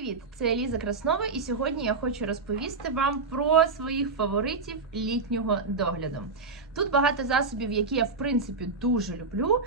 Привіт! Це Еліза Краснова, і сьогодні я хочу розповісти вам про своїх фаворитів літнього догляду. Тут багато засобів, які я в принципі дуже люблю.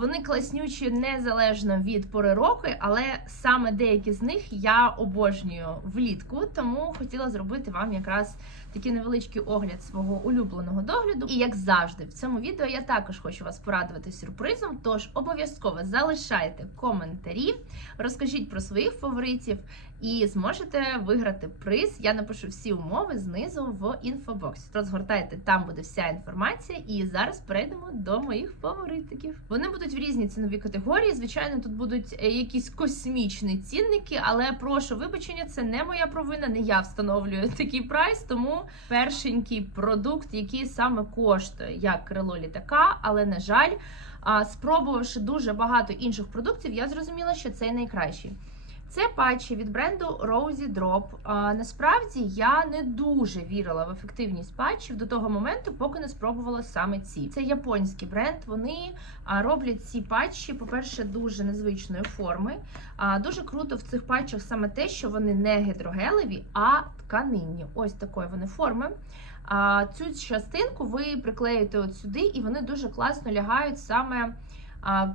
Вони класнючі незалежно від пори року, але саме деякі з них я обожнюю влітку, тому хотіла зробити вам якраз такий невеличкий огляд свого улюбленого догляду. І як завжди, в цьому відео я також хочу вас порадувати сюрпризом. Тож обов'язково залишайте коментарі, розкажіть про своїх фаворитів і зможете виграти приз. Я напишу всі умови знизу в інфобоксі. Розгортайте, там буде вся інформація. І зараз перейдемо до моїх фаворитиків. Вони будуть в різні цінові категорії. Звичайно, тут будуть е, якісь космічні цінники, але прошу вибачення, це не моя провина, не я встановлюю такий прайс. Тому першенький продукт, який саме коштує як крило літака, але на жаль. Спробувавши дуже багато інших продуктів, я зрозуміла, що цей найкращий. Це патчі від бренду Rosy Drop. Насправді я не дуже вірила в ефективність патчів до того моменту, поки не спробувала саме ці. Це японський бренд. Вони роблять ці патчі, по-перше, дуже незвичної форми. Дуже круто в цих патчах саме те, що вони не гідрогелеві, а тканинні. Ось такої вони форми. А цю частинку ви приклеїте от сюди, і вони дуже класно лягають саме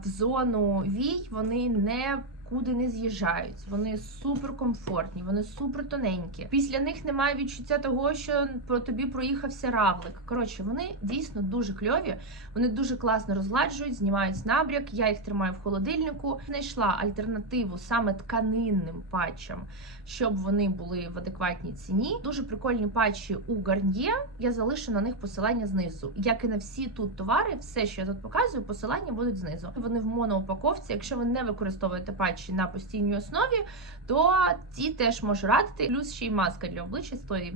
в зону вій. Вони не куди не з'їжджають. Вони супер комфортні, вони супер тоненькі. Після них немає відчуття того, що по тобі проїхався равлик. Коротше, вони дійсно дуже кльові. Вони дуже класно розгладжують, знімають набряк. Я їх тримаю в холодильнику. Знайшла альтернативу саме тканинним патчам, щоб вони були в адекватній ціні. Дуже прикольні патчі у Гарньє. Я залишу на них посилання знизу. Як і на всі тут товари, все, що я тут показую, посилання будуть знизу. Вони в моноупаковці. Якщо ви не використовуєте патчі на постійній основі, то ті теж можу радити. Плюс ще й маска для обличчя з тої.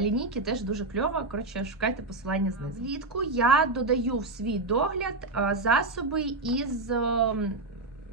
Лінійки теж дуже кльова. Коротше, шукайте посилання знизу. Влітку я додаю в свій догляд засоби із. ем,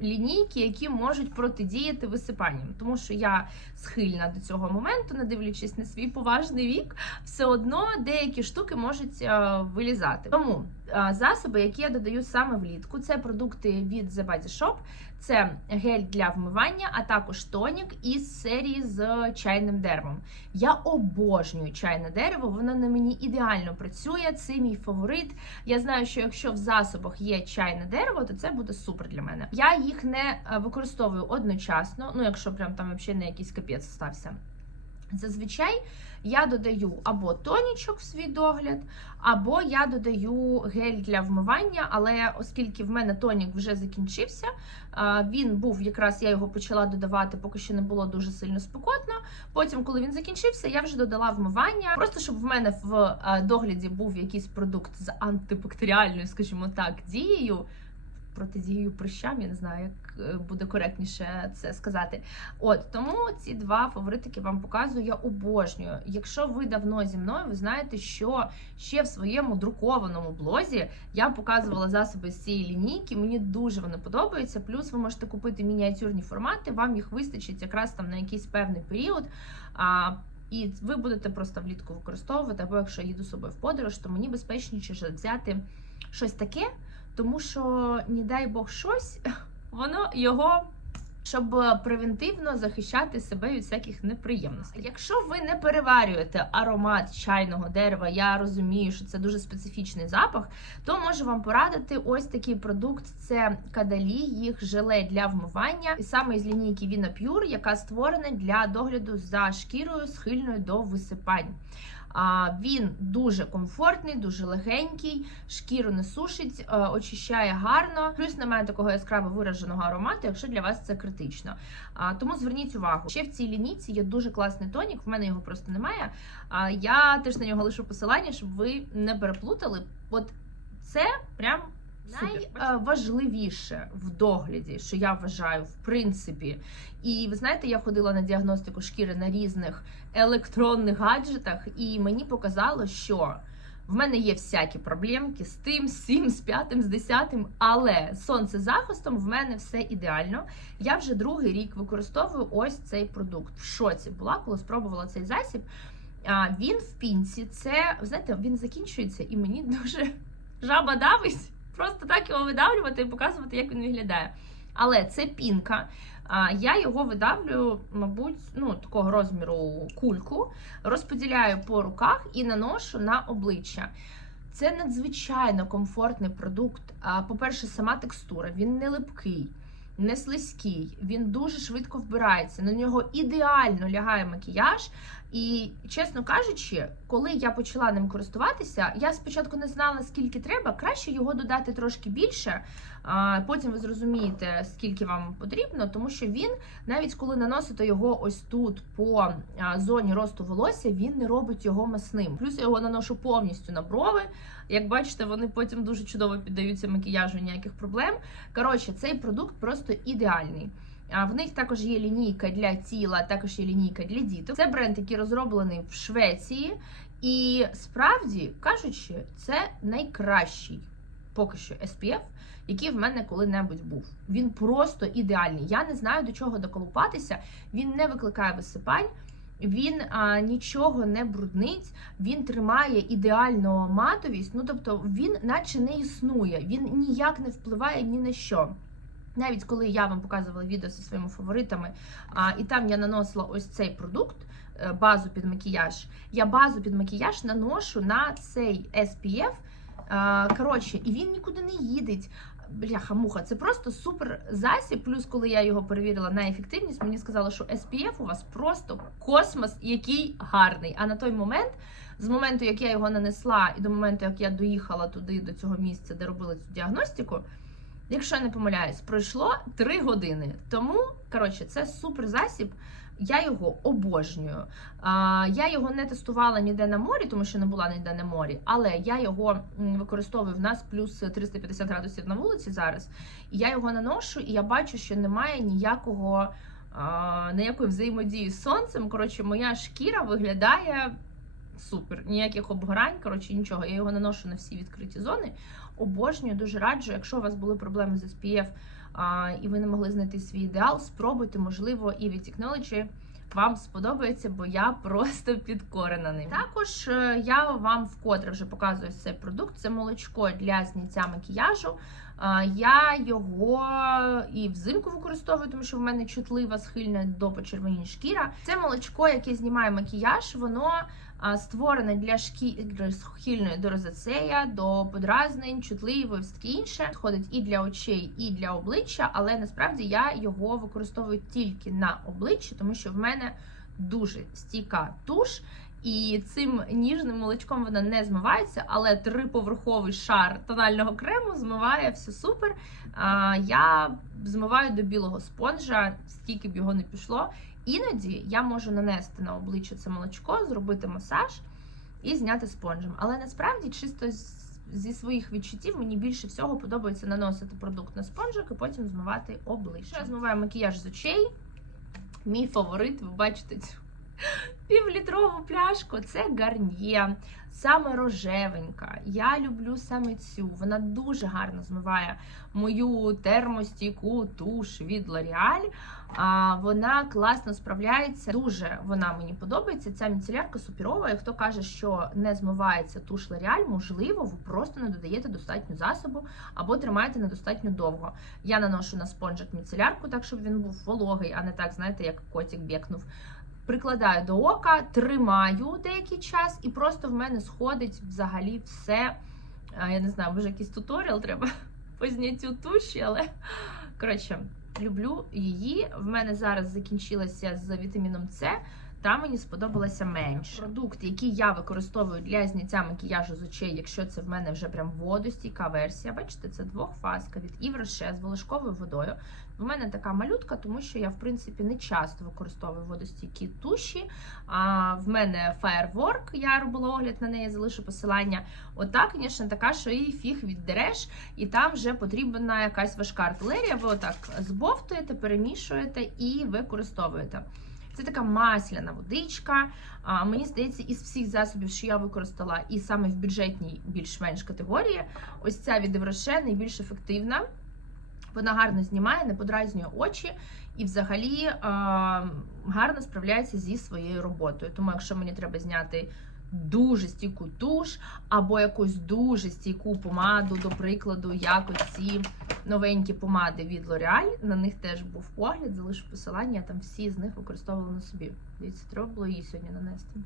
Лінійки, які можуть протидіяти висипанням, тому що я схильна до цього моменту, не дивлячись на свій поважний вік, все одно деякі штуки можуть е, вилізати. Тому е, засоби, які я додаю саме влітку, це продукти від The Body Shop, це гель для вмивання, а також тонік із серії з чайним деревом. Я обожнюю чайне дерево, воно на мені ідеально працює. Це мій фаворит. Я знаю, що якщо в засобах є чайне дерево, то це буде супер для мене. Я їх не е, використовую одночасно, ну якщо прям там взагалі не якийсь капець стався. Зазвичай я додаю або тонічок в свій догляд, або я додаю гель для вмивання, але оскільки в мене тонік вже закінчився, він був якраз я його почала додавати, поки що не було дуже сильно спекотно. Потім, коли він закінчився, я вже додала вмивання. Просто щоб в мене в догляді був якийсь продукт з антибактеріальною, скажімо так, дією. Протидією прищам, я не знаю, як е, буде коректніше це сказати. От тому ці два фаворитики вам показую. Я обожнюю. Якщо ви давно зі мною, ви знаєте, що ще в своєму друкованому блозі я показувала засоби з цієї лінійки. Мені дуже вони подобаються. Плюс ви можете купити мініатюрні формати, вам їх вистачить якраз там на якийсь певний період. А, і ви будете просто влітку використовувати, або якщо я їду з собою в подорож, то мені безпечніше взяти щось таке, тому що, не дай Бог, щось, воно його. Щоб превентивно захищати себе від всяких неприємностей. Якщо ви не переварюєте аромат чайного дерева, я розумію, що це дуже специфічний запах, то можу вам порадити ось такий продукт: це кадалі, їх желе для вмивання, і саме із лінійки Vina Pure, яка створена для догляду за шкірою, схильною до висипань. Він дуже комфортний, дуже легенький, шкіру не сушить, е, очищає гарно. Плюс немає такого яскраво вираженого аромату, якщо для вас це критично. Тому зверніть увагу. Ще в цій лінійці є дуже класний тонік. В мене його просто немає. Я теж на нього лишу посилання, щоб ви не переплутали. От це прям. Найважливіше в догляді, що я вважаю, в принципі, і ви знаєте, я ходила на діагностику шкіри на різних електронних гаджетах, і мені показало, що в мене є всякі проблемки з тим, з сім, з п'ятим, з десятим, але з сонцезахистом в мене все ідеально. Я вже другий рік використовую ось цей продукт. В шоці була, коли спробувала цей засіб. А він в пінці, це знаєте, він закінчується, і мені дуже жаба давить. Просто так його видавлювати і показувати, як він виглядає. Але це пінка. Я його видавлю, мабуть, ну такого розміру кульку, розподіляю по руках і наношу на обличчя. Це надзвичайно комфортний продукт. По-перше, сама текстура, він не липкий, не слизький, він дуже швидко вбирається. На нього ідеально лягає макіяж. І, чесно кажучи, коли я почала ним користуватися, я спочатку не знала, скільки треба, краще його додати трошки більше. Потім ви зрозумієте, скільки вам потрібно, тому що він, навіть коли наносите його ось тут по зоні росту волосся, він не робить його масним. Плюс я його наношу повністю на брови. Як бачите, вони потім дуже чудово піддаються макіяжу, ніяких проблем. Коротше, цей продукт просто ідеальний. А в них також є лінійка для тіла, також є лінійка для діток. Це бренд, який розроблений в Швеції, і справді кажучи, це найкращий поки що SPF, який в мене коли-небудь був. Він просто ідеальний. Я не знаю до чого доколупатися. Він не викликає висипань. Він а, нічого не бруднить, він тримає ідеальну матовість. Ну тобто він, наче не існує, він ніяк не впливає ні на що. Навіть коли я вам показувала відео зі своїми фаворитами, а, і там я наносила ось цей продукт, е, базу під макіяж. Я базу під макіяж наношу на цей SPF. А, коротше, і він нікуди не їдеть. Бляха, муха, це просто супер засіб. Плюс, коли я його перевірила на ефективність, мені сказали, що SPF у вас просто космос, який гарний. А на той момент, з моменту, як я його нанесла, і до моменту, як я доїхала туди, до цього місця, де робили цю діагностику. Якщо я не помиляюсь, пройшло 3 години. Тому, коротше, це супер засіб. Я його обожнюю. А, Я його не тестувала ніде на морі, тому що не була ніде на морі, але я його використовую в нас плюс 350 градусів на вулиці зараз. І я його наношу, і я бачу, що немає ніякого а, ніякої взаємодії з сонцем. Коротше, моя шкіра виглядає супер. Ніяких обгорань, коротше, нічого. Я його наношу на всі відкриті зони. Обожнюю, дуже раджу. Якщо у вас були проблеми з SPF а, і ви не могли знайти свій ідеал, спробуйте, можливо, і від Technology вам сподобається, бо я просто підкорена ним. Також е, я вам вкотре вже показую цей продукт. Це молочко для зняття макіяжу. Я його і взимку використовую, тому що в мене чутлива, схильна до почервоніння шкіра. Це молочко, яке знімає макіяж, воно створене для шкіри схильної до розацея, до подразнень, чутливої, все інше. Підходить і для очей, і для обличчя, але насправді я його використовую тільки на обличчі, тому що в мене дуже стійка туш. І цим ніжним молочком вона не змивається, але триповерховий шар тонального крему змиває все супер. А, Я змиваю до білого спонжа, стільки б його не пішло. Іноді я можу нанести на обличчя це молочко, зробити масаж і зняти спонжем. Але насправді, чисто зі своїх відчуттів, мені більше всього подобається наносити продукт на спонжик і потім змивати обличчя. Змиваю макіяж з очей. Мій фаворит, ви бачите цю півлітрову пляшку. Це гарнє, саме рожевенька. Я люблю саме цю. Вона дуже гарно змиває мою термостійку туш від L'Oreal. Вона класно справляється. Дуже вона мені подобається. Ця міцелярка суперова. І хто каже, що не змивається туш L'Oreal, можливо, ви просто не додаєте достатньо засобу або тримаєте недостатньо довго. Я наношу на спонжик міцелярку, так щоб він був вологий, а не так, знаєте, як котик бєкнув. Прикладаю до ока, тримаю деякий час, і просто в мене сходить взагалі все. Я не знаю, може якийсь туторіал треба по зняттю туші, але коротше, люблю її. В мене зараз закінчилася з вітаміном С. Та мені сподобалася менше. Продукт, який я використовую для зняття макіяжу з очей, якщо це в мене вже прям водостійка версія. Бачите, це двохфаска від Івроше з волошковою водою. В мене така малютка, тому що я, в принципі, не часто використовую водостійкі туші. А в мене Firework, я робила огляд на неї, залишу посилання. Ота, звісно, така, що її фіг віддереш, і там вже потрібна якась важка артилерія. Ви отак збовтуєте, перемішуєте і використовуєте. Це така масляна водичка. А, Мені здається, із всіх засобів, що я використала, і саме в бюджетній більш-менш категорії, ось ця від Евроше найбільш ефективна. Вона гарно знімає, не подразнює очі і, взагалі, а, гарно справляється зі своєю роботою. Тому, якщо мені треба зняти дуже стійку туш, або якусь дуже стійку помаду, до прикладу, як оці новенькі помади від L'Oreal. На них теж був огляд, залишу посилання, я там всі з них використовувала на собі. Дивіться, треба було її сьогодні нанести.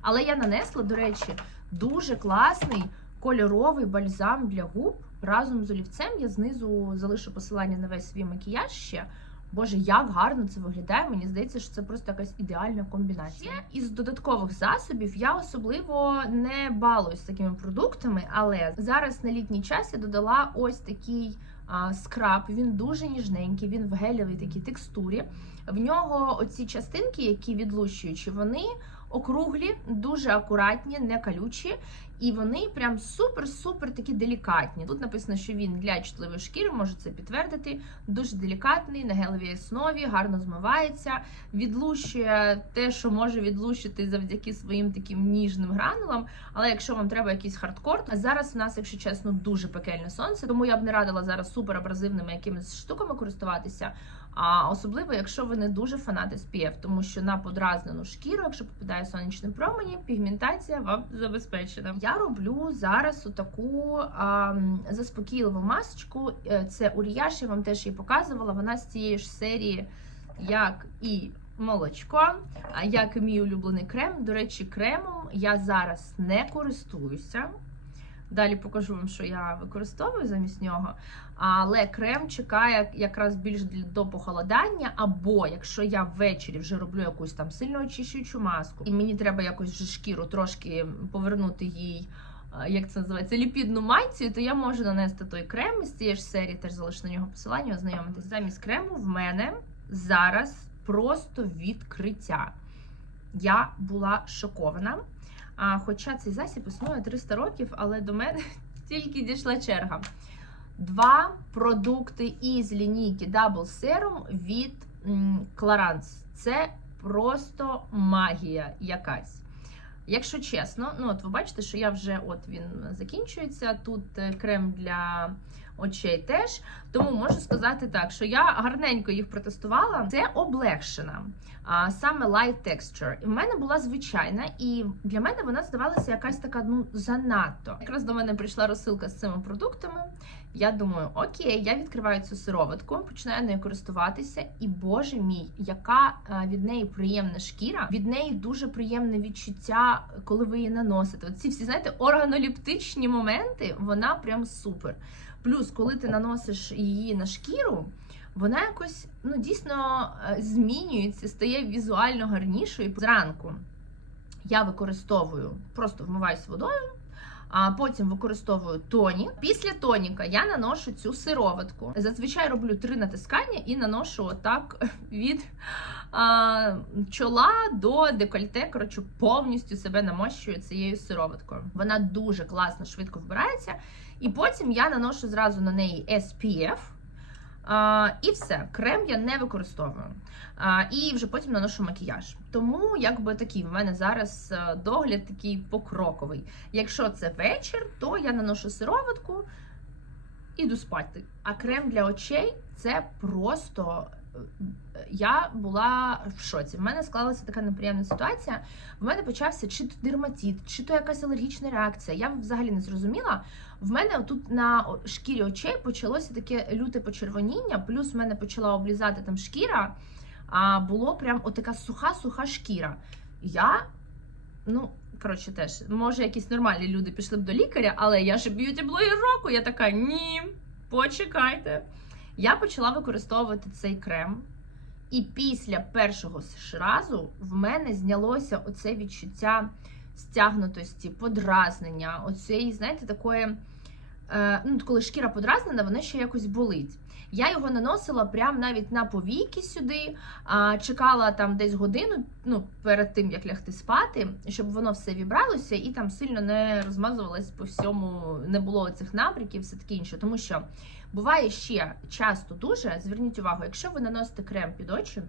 Але я нанесла, до речі, дуже класний кольоровий бальзам для губ. Разом з олівцем я знизу залишу посилання на весь свій макіяж ще. Боже, як гарно це виглядає. Мені здається, що це просто якась ідеальна комбінація. Із додаткових засобів я особливо не балуюсь такими продуктами, але зараз на літній час я додала ось такий а, скраб. Він дуже ніжненький, він в гелевій такій текстурі. В нього оці частинки, які відлущуючі, вони округлі, дуже акуратні, не калючі, і вони прям супер-супер такі делікатні. Тут написано, що він для чутливої шкіри, можу це підтвердити. Дуже делікатний, на гелевій основі, гарно змивається, відлущує те, що може відлущити завдяки своїм таким ніжним гранулам. Але якщо вам треба якийсь хардкор, а зараз у нас, якщо чесно, дуже пекельне сонце, тому я б не радила зараз суперабразивними якимись штуками користуватися. А особливо, якщо ви не дуже фанат SPF, тому що на подразнену шкіру, якщо попадає сонячні промені, пігментація вам забезпечена. Я роблю зараз таку заспокійливу масочку. Е, Це Уріяш, я вам теж її показувала. Вона з цієї ж серії, як і молочко, як і мій улюблений крем. До речі, кремом я зараз не користуюся. Далі покажу вам, що я використовую замість нього. Але крем чекає якраз більш до похолодання. Або якщо я ввечері вже роблю якусь там сильно очищуючу маску, і мені треба якось вже шкіру трошки повернути їй. Як це називається, ліпідну мантію, то я можу нанести той крем із цієї ж серії, теж залишу на нього посилання, ознайомитись. Замість крему в мене зараз просто відкриття. Я була шокована. А, хоча цей засіб існує 300 років, але до мене тільки дійшла черга. Два продукти із лінійки Double Serum від Clarins. Це просто магія якась. Якщо чесно, ну от ви бачите, що я вже от він закінчується. Тут е, крем для очей теж. Тому можу сказати так, що я гарненько їх протестувала. Це облегшена, а саме Light Texture. І в мене була звичайна, і для мене вона здавалася якась така ну занадто. Якраз до мене прийшла розсилка з цими продуктами. Я думаю, окей, я відкриваю цю сироватку, починаю нею користуватися, і боже мій, яка е, від неї приємна шкіра, від неї дуже приємне відчуття, коли ви її наносите. Оці всі, знаєте, органоліптичні моменти, вона прям супер. Плюс, коли ти наносиш її на шкіру, вона якось ну дійсно е, змінюється, стає візуально гарнішою. Зранку я використовую, просто вмиваюсь водою. А потім використовую тонік. Після тоніка я наношу цю сироватку. Зазвичай роблю три натискання і наношу отак від а, чола до декольте. Коротше, повністю себе намощую цією сироваткою. Вона дуже класно, швидко вбирається. І потім я наношу зразу на неї SPF. А, і все, крем я не використовую. А, і вже потім наношу макіяж. Тому, якби такий, в мене зараз е, догляд такий покроковий. Якщо це вечір, то я наношу сироватку іду спати. А крем для очей це просто. Я була в шоці. В мене склалася така неприємна ситуація. В мене почався чи то дерматит, чи то якась алергічна реакція. Я взагалі не зрозуміла. В мене тут на шкірі очей почалося таке люте почервоніння, плюс в мене почала облізати там шкіра, а було прям отака суха-суха шкіра. Я, ну, коротше, теж, може, якісь нормальні люди пішли б до лікаря, але я ж б'юті-блогер року. Я така, ні, почекайте. Я почала використовувати цей крем. І після першого ж разу в мене знялося оце відчуття стягнутості, подразнення, оцеї, знаєте, такої, е, ну, коли шкіра подразнена, вона ще якось болить. Я його наносила прямо навіть на повіки сюди, а, чекала там десь годину ну, перед тим, як лягти спати, щоб воно все вібралося і там сильно не розмазувалось по всьому, не було цих набряків, все таке інше. Тому що буває ще часто дуже, зверніть увагу, якщо ви наносите крем під очі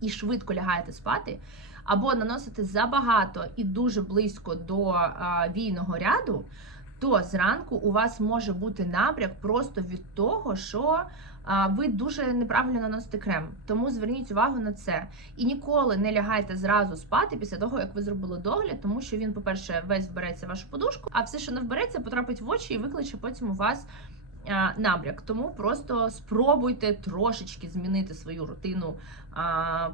і швидко лягаєте спати, або наносите забагато і дуже близько до а, війного ряду, то зранку у вас може бути набряк просто від того, що ви дуже неправильно наносите крем. Тому зверніть увагу на це. І ніколи не лягайте зразу спати після того, як ви зробили догляд, тому що він, по-перше, весь вбереться в вашу подушку, а все, що не вбереться, потрапить в очі і викличе потім у вас. А, Набряк, тому просто спробуйте трошечки змінити свою рутину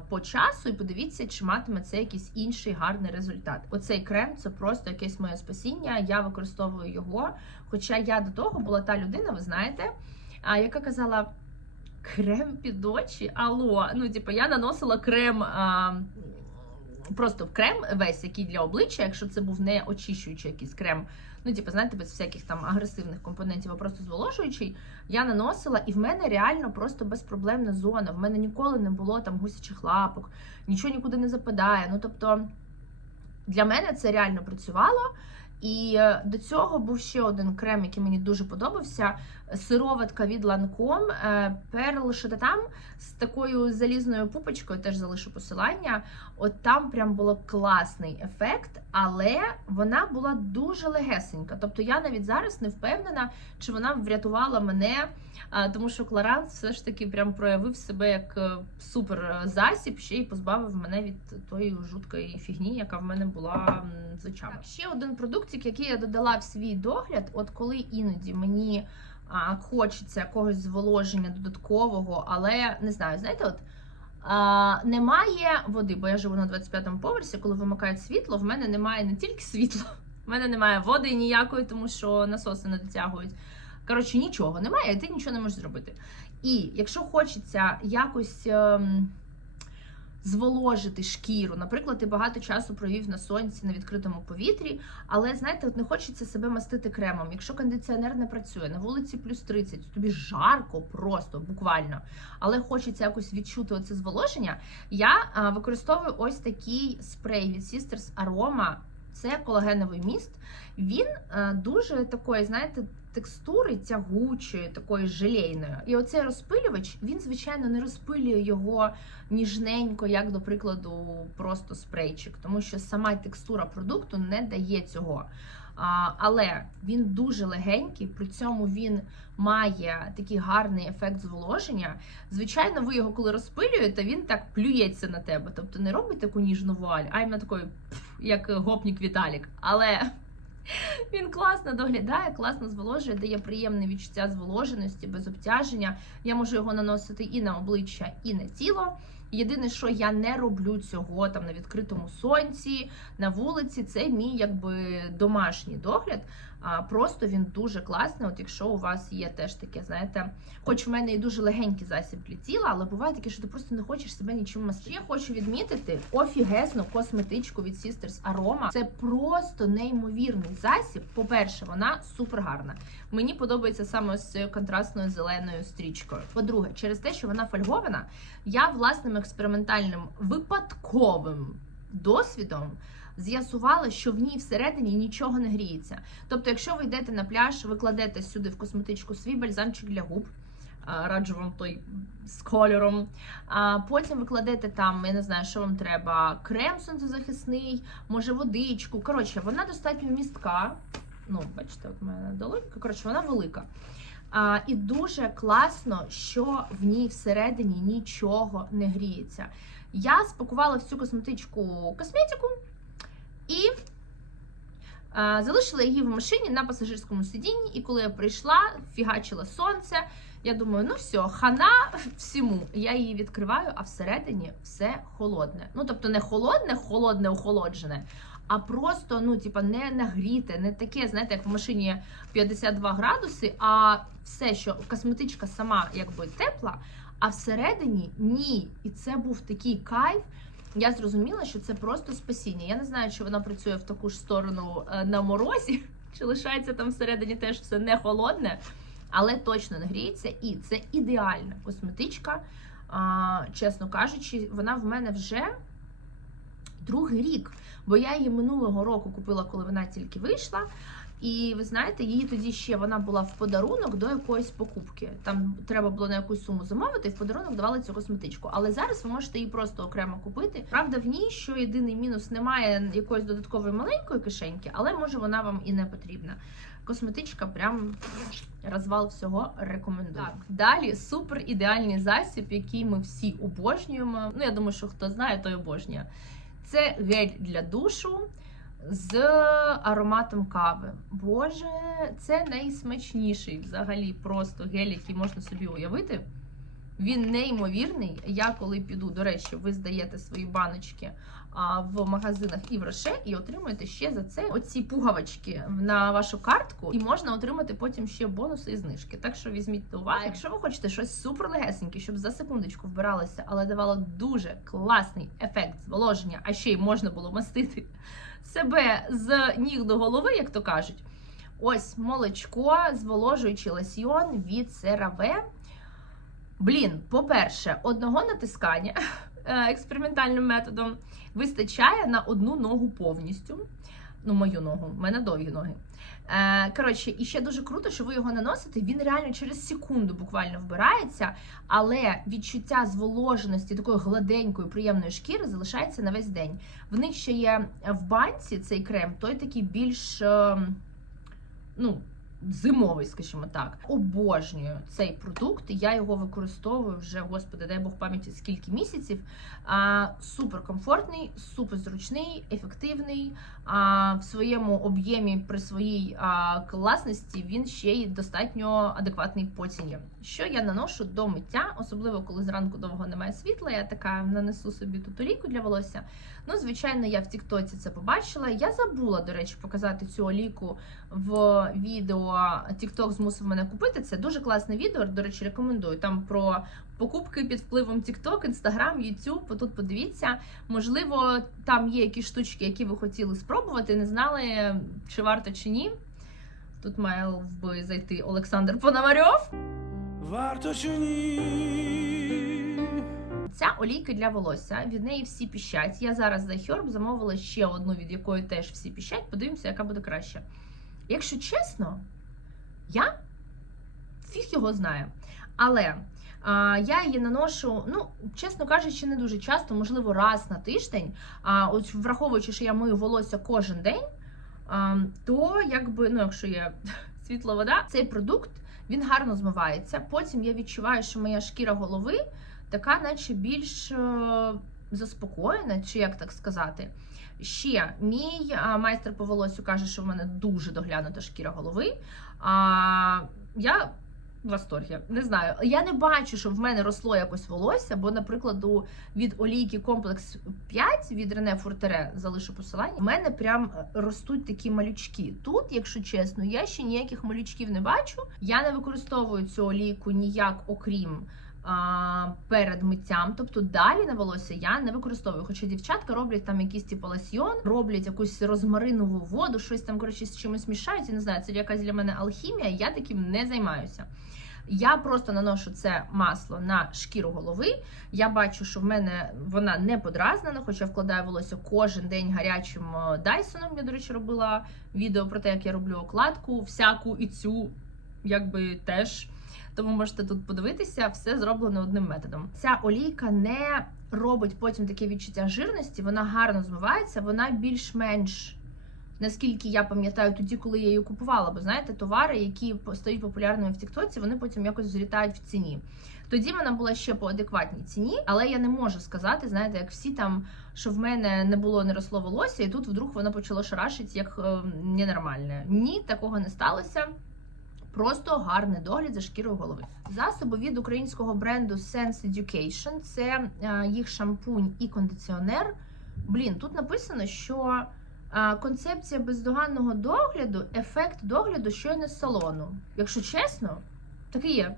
по часу і подивіться, чи матиме це якийсь інший гарний результат. Оцей крем це просто якесь моє спасіння. Я використовую його. Хоча я до того була та людина, ви знаєте, яка казала. Крем під очі? Алло, ну типу, я наносила крем. А, Просто крем весь, який для обличчя, якщо це був не очищуючий якийсь крем, ну, типу, знаєте, без всяких там агресивних компонентів, а просто зволожуючий, я наносила, і в мене реально просто безпроблемна зона. В мене ніколи не було там гусячих лапок, нічого нікуди не западає. Ну, тобто, для мене це реально працювало. І е, до цього був ще один крем, який мені дуже подобався. Сироватка від е, Pearl Шататам з такою залізною пупочкою, теж залишу посилання. От там прям було класний ефект, але вона була дуже легесенька. Тобто я навіть зараз не впевнена, чи вона врятувала мене, тому що Кларанс все ж таки прям проявив себе як е, супер е, засіб, ще й позбавив мене від тої жуткої фігні, яка в мене була з очами. Ще один продуктик, який я додала в свій догляд, от коли іноді мені а, хочеться якогось зволоження додаткового, але не знаю, знаєте, от. А, немає води, бо я живу на 25-му поверсі. Коли вимикають світло, в мене немає не тільки світла, в мене немає води ніякої, тому що насоси не дотягують. Коротше, нічого немає, і ти нічого не можеш зробити. І якщо хочеться якось ем, зволожити шкіру, наприклад, ти багато часу провів на сонці на відкритому повітрі, але знаєте, от не хочеться себе мастити кремом. Якщо кондиціонер не працює, на вулиці плюс 30, тобі жарко просто, буквально, але хочеться якось відчути оце зволоження. Я використовую ось такий спрей від Sisters Aroma. Це колагеновий міст. Він е, дуже такої, знаєте, текстури тягучої, такої желейної. І оцей розпилювач, він, звичайно, не розпилює його ніжненько, як, до прикладу, просто спрейчик, тому що сама текстура продукту не дає цього. А, але він дуже легенький, при цьому він має такий гарний ефект зволоження. Звичайно, ви його коли розпилюєте, він так плюється на тебе. Тобто не робить таку ніжну вуаль, а іменно такий, як гопнік Віталік. Але він класно доглядає, класно зволожує, дає приємне відчуття зволоженості, без обтяження. Я можу його наносити і на обличчя, і на тіло. Єдине, що я не роблю цього там на відкритому сонці, на вулиці, це мій якби домашній догляд. А просто він дуже класний. От якщо у вас є теж таке, знаєте, хоч в мене і дуже легенький засіб для тіла, але буває таке, що ти просто не хочеш себе нічим мастити. Я хочу відмітити офігезну косметичку від Sisters Aroma. Це просто неймовірний засіб. По-перше, вона супер гарна. Мені подобається саме з цією контрастною зеленою стрічкою. По-друге, через те, що вона фольгована, я власним експериментальним випадковим досвідом з'ясувала, що в ній всередині нічого не гріється. Тобто, якщо ви йдете на пляж, ви кладете сюди в косметичку свій бальзамчик для губ. Раджу вам той з кольором. А потім ви кладете там, я не знаю, що вам треба, крем сонцезахисний, може водичку. Коротше, вона достатньо містка. Ну, бачите, от у мене долонька. Коротше, вона велика. А, і дуже класно, що в ній всередині нічого не гріється. Я спакувала всю косметичку косметику і а, залишила її в машині на пасажирському сидінні. І коли я прийшла, фігачила сонце. Я думаю, ну все, хана всьому. Я її відкриваю, а всередині все холодне. Ну, тобто, не холодне, холодне, охолоджене, а просто, ну, типа, не нагріте, не таке, знаєте, як в машині 52 градуси, а все, що косметичка сама якби тепла, а всередині ні. І це був такий кайф. Я зрозуміла, що це просто спасіння. Я не знаю, чи вона працює в таку ж сторону е, на морозі, чи лишається там всередині теж все не холодне, але точно не гріється. І це ідеальна косметичка. Чесно кажучи, вона в мене вже другий рік. Бо я її минулого року купила, коли вона тільки вийшла. І ви знаєте, її тоді ще вона була в подарунок до якоїсь покупки. Там треба було на якусь суму замовити, і в подарунок давали цю косметичку. Але зараз ви можете її просто окремо купити. Правда, в ній що єдиний мінус немає якоїсь додаткової маленької кишеньки, але може вона вам і не потрібна. Косметичка прям розвал всього рекомендую. Так, далі супер ідеальний засіб, який ми всі обожнюємо. Ну, я думаю, що хто знає, той обожнює. Це гель для душу з ароматом кави. Боже, це найсмачніший взагалі просто гель, який можна собі уявити. Він неймовірний. Я коли піду, до речі, ви здаєте свої баночки в магазинах і в Роше, і отримуєте ще за це оці пугавочки на вашу картку, і можна отримати потім ще бонуси і знижки. Так що візьміть до уваги. Якщо ви хочете щось супер легесеньке, щоб за секундочку вбиралося, але давало дуже класний ефект зволоження, а ще й можна було мастити себе з ніг до голови, як то кажуть. Ось молочко, зволожуючий лосьйон від CeraVe. Блін, по-перше, одного натискання е, експериментальним методом вистачає на одну ногу повністю. Ну, мою ногу, в мене довгі ноги. Е, Коротше, і ще дуже круто, що ви його наносите. Він реально через секунду буквально вбирається, але відчуття зволоженості такої гладенької, приємної шкіри залишається на весь день. В них ще є в банці цей крем, той такий більш. е, ну, зимовий, скажімо так. Обожнюю цей продукт. Я його використовую вже, господи, дай Бог пам'яті скільки місяців. А, Супер комфортний, супер зручний, ефективний. А, В своєму об'ємі при своїй а, класності він ще й достатньо адекватний по ціні. Що я наношу до миття, особливо коли зранку довго немає світла. Я така нанесу собі тут олійку для волосся. Ну, звичайно, я в Тіктоці це побачила. Я забула, до речі, показати цю олійку в відео. Тікток змусив мене купити. Це дуже класне відео. До речі, рекомендую. Там про покупки під впливом Тікток, Інстаграм, Ютуб. Тут подивіться. Можливо, там є якісь штучки, які ви хотіли спробувати, не знали, чи варто чи ні. Тут має би зайти Олександр Пономарьов. Варто чи ні? Ця олійка для волосся, від неї всі піщать. Я зараз за Herb замовила ще одну, від якої теж всі піщать. Подивимося, яка буде краще. Якщо чесно, я фіг його знаю. Але а, я її наношу, ну, чесно кажучи, не дуже часто, можливо, раз на тиждень. А от враховуючи, що я мию волосся кожен день, а, то якби, ну, якщо є світла вода, цей продукт він гарно змивається. Потім я відчуваю, що моя шкіра голови така, наче більш е, заспокоєна, чи як так сказати. Ще мій майстер по волосю каже, що в мене дуже доглянута шкіра голови. А я в восторгі. Не знаю. Я не бачу, що в мене росло якось волосся, бо, наприклад, від олійки комплекс 5 від Рене Фуртере залишу посилання. У мене прям е, ростуть такі малючки. Тут, якщо чесно, я ще ніяких малючків не бачу. Я не використовую цю олійку ніяк, окрім перед миттям. Тобто далі на волосся я не використовую. Хоча дівчатка роблять там якийсь типу лосьйон, роблять якусь розмаринову воду, щось там коротше з чимось мішають. Я не знаю, це якась для мене алхімія. Я таким не займаюся. Я просто наношу це масло на шкіру голови. Я бачу, що в мене вона не подразнена, хоча вкладаю волосся кожен день гарячим е, Дайсоном. Я, до речі, робила відео про те, як я роблю окладку, всяку і цю, якби теж. Тому можете тут подивитися, все зроблено одним методом. Ця олійка не робить потім таке відчуття жирності, вона гарно змивається, вона більш-менш. Наскільки я пам'ятаю, тоді, коли я її купувала, бо знаєте, товари, які стають популярними в Тіктоці, вони потім якось злітають в ціні. Тоді вона була ще по адекватній ціні, але я не можу сказати, знаєте, як всі там, що в мене не було не росло волосся, і тут вдруг воно почало шарашити як е, ненормальне. Ні, такого не сталося. Просто гарний догляд за шкірою голови. Засоби від українського бренду Sense Education. Це е, їх шампунь і кондиціонер. Блін, тут написано, що е, концепція бездоганного догляду, ефект догляду щойно з салону. Якщо чесно, так і є.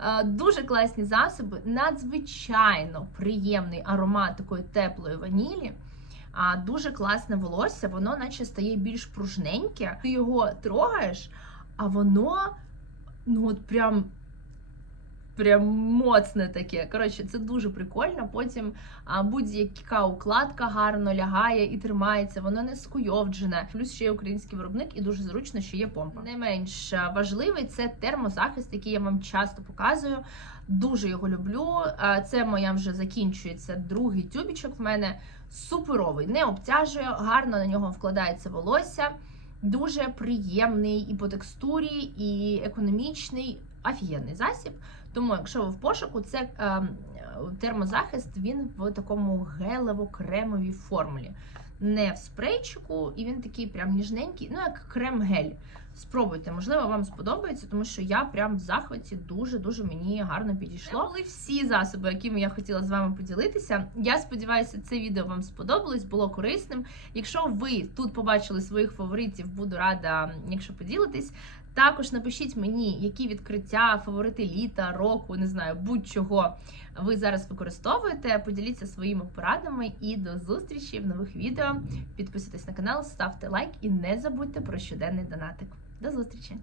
Е, Дуже класні засоби, надзвичайно приємний аромат такої теплої ванілі. Дуже класне волосся, воно наче стає більш пружненьке. Ти його трогаєш, а воно ну от прям. Прям моцне таке. Коротше, це дуже прикольно. Потім будь-яка укладка гарно лягає і тримається, воно не скуйовджене. Плюс ще є український виробник, і дуже зручно, що є помпа. Не менш важливий це термозахист, який я вам часто показую. Дуже його люблю. А, Це моя вже закінчується другий тюбічок. В мене суперовий, не обтяжує, гарно на нього вкладається волосся. Дуже приємний і по текстурі, і економічний, офігенний засіб. Тому, якщо ви в пошуку, це е, термозахист він в такому гелево-кремовій формулі. Не в спрейчику, і він такий прям ніжненький, ну як крем-гель. Спробуйте, можливо, вам сподобається, тому що я прям в захваті дуже-дуже мені гарно підійшло. Це були всі засоби, якими я хотіла з вами поділитися. Я сподіваюся, це відео вам сподобалось, було корисним. Якщо ви тут побачили своїх фаворитів, буду рада, якщо поділитесь. Також напишіть мені, які відкриття, фаворити літа, року, не знаю, будь-чого ви зараз використовуєте. Поділіться своїми порадами і до зустрічі в нових відео. Підписуйтесь на канал, ставте лайк і не забудьте про щоденний донатик. До зустрічі!